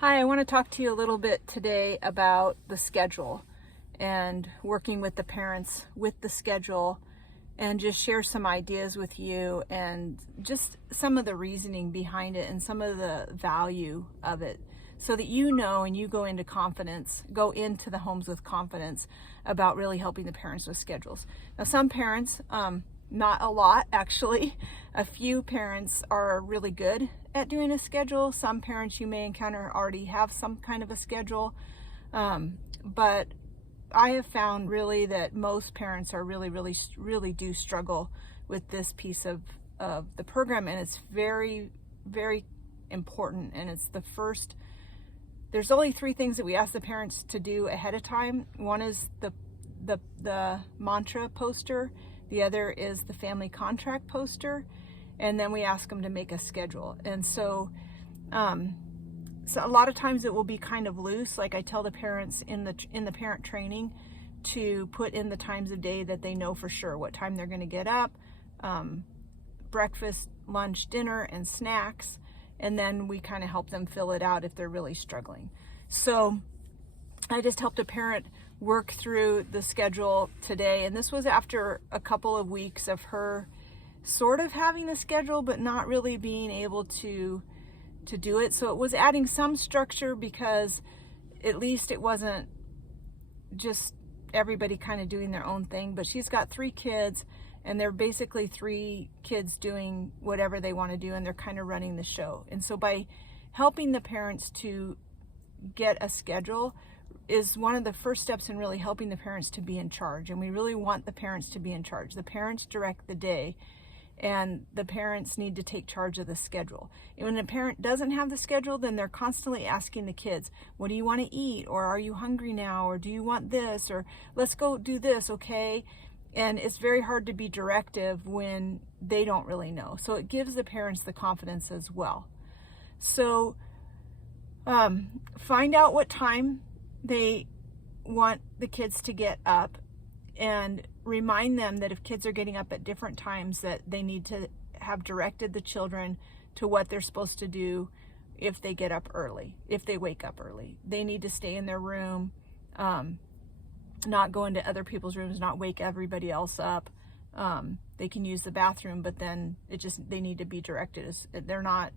Hi, I want to talk to you a little bit today about the schedule and working with the parents with the schedule, and just share some ideas with you and just some of the reasoning behind it and some of the value of it, so that you know and you go into the homes with confidence about really helping the parents with schedules. Now, some parents, not a lot actually, a few parents are really good at doing a schedule. Some parents you may encounter already have some kind of a schedule, but I have found really that most parents are really do struggle with this piece of the program, and it's very, very important. And it's the first, there's only three things that we ask the parents to do ahead of time. One is the mantra poster, the other is the family contract poster, and then we ask them to make a schedule. And so a lot of times it will be kind of loose. Like I tell the parents in the parent training to put in the times of day that they know for sure what time they're going to get up, breakfast, lunch, dinner, and snacks. And then we kind of help them fill it out if they're really struggling. So I just helped a parent work through the schedule today. And this was after a couple of weeks of her sort of having a schedule, but not really being able to do it. So it was adding some structure, because at least it wasn't just everybody kind of doing their own thing. But she's got 3 kids, and they're basically 3 kids doing whatever they want to do, and they're kind of running the show. And so by helping the parents to get a schedule is one of the first steps in really helping the parents to be in charge. And we really want the parents to be in charge. The parents direct the day, and the parents need to take charge of the schedule. And when a parent doesn't have the schedule, then they're constantly asking the kids, what do you want to eat? Or are you hungry now? Or do you want this? Or let's go do this, okay? And it's very hard to be directive when they don't really know. So it gives the parents the confidence as well. So find out what time they want the kids to get up, and remind them that if kids are getting up at different times, that they need to have directed the children to what they're supposed to do if they get up early, if they wake up early. They need to stay in their room, not go into other people's rooms, not wake everybody else up. They can use the bathroom, but then they need to be directed. They're not,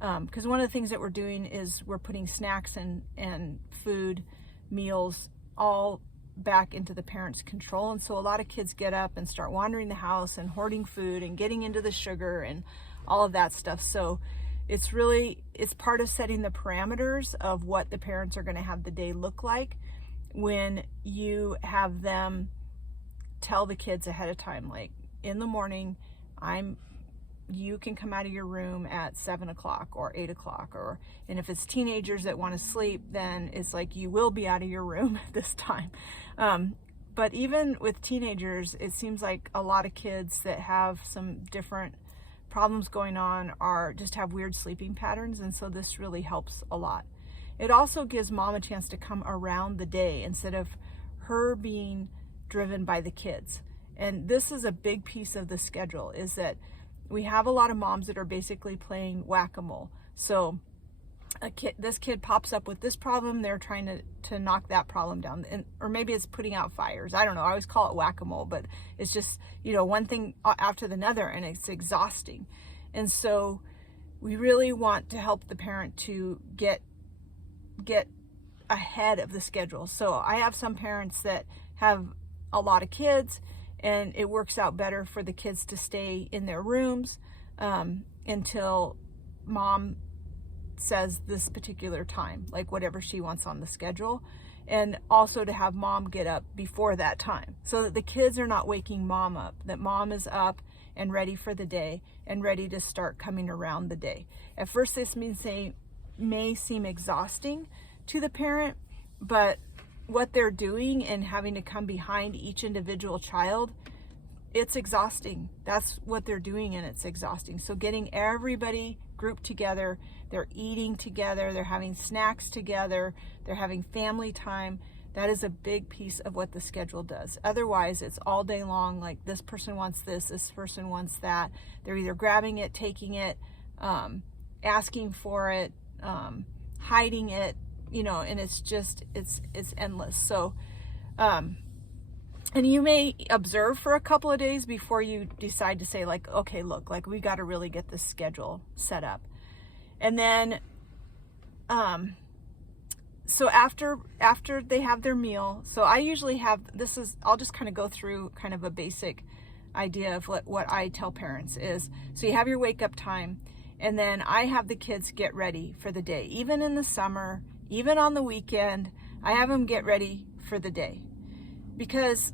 because one of the things that we're doing is we're putting snacks and food, meals, all back into the parents' control. And so a lot of kids get up and start wandering the house and hoarding food and getting into the sugar and all of that stuff. So it's part of setting the parameters of what the parents are going to have the day look like, when you have them tell the kids ahead of time, like, in the morning, you can come out of your room at 7 o'clock or 8 o'clock, and if it's teenagers that want to sleep, then it's like, you will be out of your room at this time. But even with teenagers, it seems like a lot of kids that have some different problems going on just have weird sleeping patterns. And so this really helps a lot. It also gives mom a chance to come around the day instead of her being driven by the kids. And this is a big piece of the schedule, is that we have a lot of moms that are basically playing whack-a-mole. So this kid pops up with this problem, they're trying to knock that problem down, or maybe it's putting out fires. I don't know. I always call it whack-a-mole, but it's just, one thing after another, and it's exhausting. And so we really want to help the parent to get ahead of the schedule. So I have some parents that have a lot of kids, and it works out better for the kids to stay in their rooms until mom says this particular time, like whatever she wants on the schedule, and also to have mom get up before that time, so that the kids are not waking mom up, that mom is up and ready for the day and ready to start coming around the day. At first, this may seem exhausting to the parent, but what they're doing and having to come behind each individual child, it's exhausting. That's what they're doing, and it's exhausting. So getting everybody grouped together, they're eating together, they're having snacks together, they're having family time. That is a big piece of what the schedule does. Otherwise, it's all day long, like this person wants this person wants that. They're either grabbing it, taking it, asking for it, hiding it, and it's just, it's endless. So, and you may observe for a couple of days before you decide to say, like, okay, look, like, we got to really get this schedule set up. And then, so after they have their meal, so I usually have, I'll just kind of go through kind of a basic idea of what I tell parents is, so you have your wake up time, and then I have the kids get ready for the day. Even in the summer, even on the weekend, I have them get ready for the day, because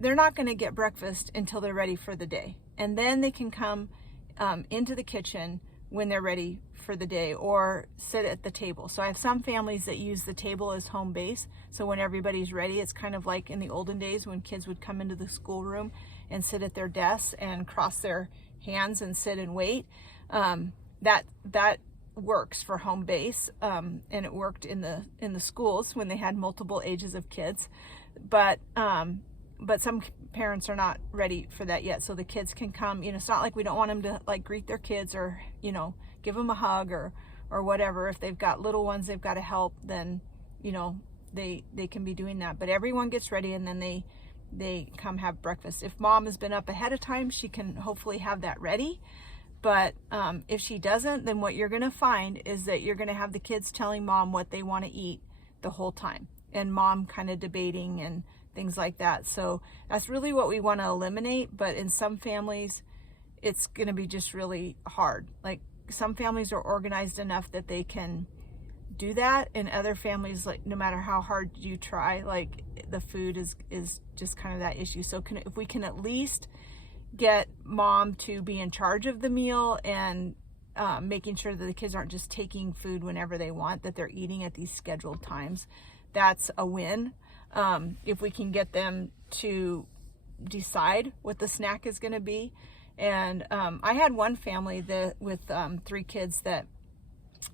they're not going to get breakfast until they're ready for the day. And then they can come into the kitchen when they're ready for the day, or sit at the table. So I have some families that use the table as home base. So when everybody's ready, it's kind of like in the olden days when kids would come into the schoolroom and sit at their desks and cross their hands and sit and wait. That works for home base, and it worked in the schools when they had multiple ages of kids. But some parents are not ready for that yet. So the kids can come, it's not like we don't want them to like greet their kids or, give them a hug or whatever. If they've got little ones they've got to help, then, they can be doing that. But everyone gets ready, and then they come have breakfast. If mom has been up ahead of time, she can hopefully have that ready. But if she doesn't, then what you're going to find is that you're going to have the kids telling mom what they want to eat the whole time, and mom kind of debating and things like that. So that's really what we want to eliminate. But in some families, it's going to be just really hard. Like, some families are organized enough that they can do that, and other families, like, no matter how hard you try, like, the food is just kind of that issue. So if we can at least get mom to be in charge of the meal, and making sure that the kids aren't just taking food whenever they want, that they're eating at these scheduled times, that's a win. If we can get them to decide what the snack is going to be. And I had one family with 3 kids that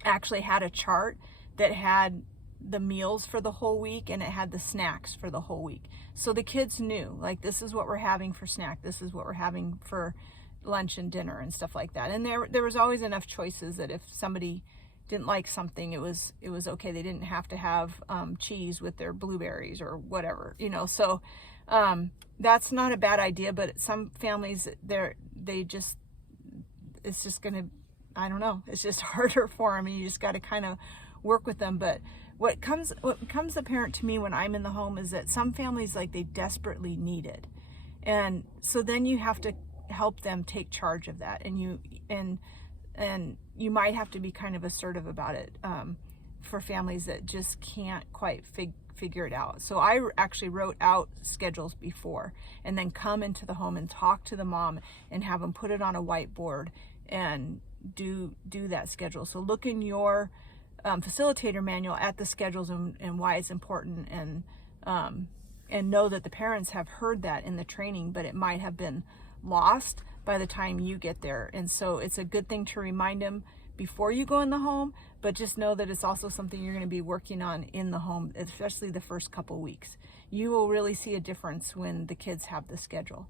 actually had a chart that had the meals for the whole week, and it had the snacks for the whole week. So the kids knew, like, this is what we're having for snack, this is what we're having for lunch and dinner and stuff like that. And there was always enough choices that if somebody didn't like something, it was okay. They didn't have to have cheese with their blueberries or whatever, So that's not a bad idea. But some families, it's just gonna, I don't know, it's just harder for them, and you just got to kind of work with them. But what becomes apparent to me when I'm in the home is that some families, like, they desperately need it, and so then you have to help them take charge of that, and you might have to be kind of assertive about it for families that just can't quite figure it out. So I actually wrote out schedules before, and then come into the home and talk to the mom and have them put it on a whiteboard and do that schedule. So look in your facilitator manual at the schedules and why it's important, and know that the parents have heard that in the training, but it might have been lost by the time you get there. And so it's a good thing to remind them before you go in the home, but just know that it's also something you're going to be working on in the home, especially the first couple weeks. You will really see a difference when the kids have the schedule.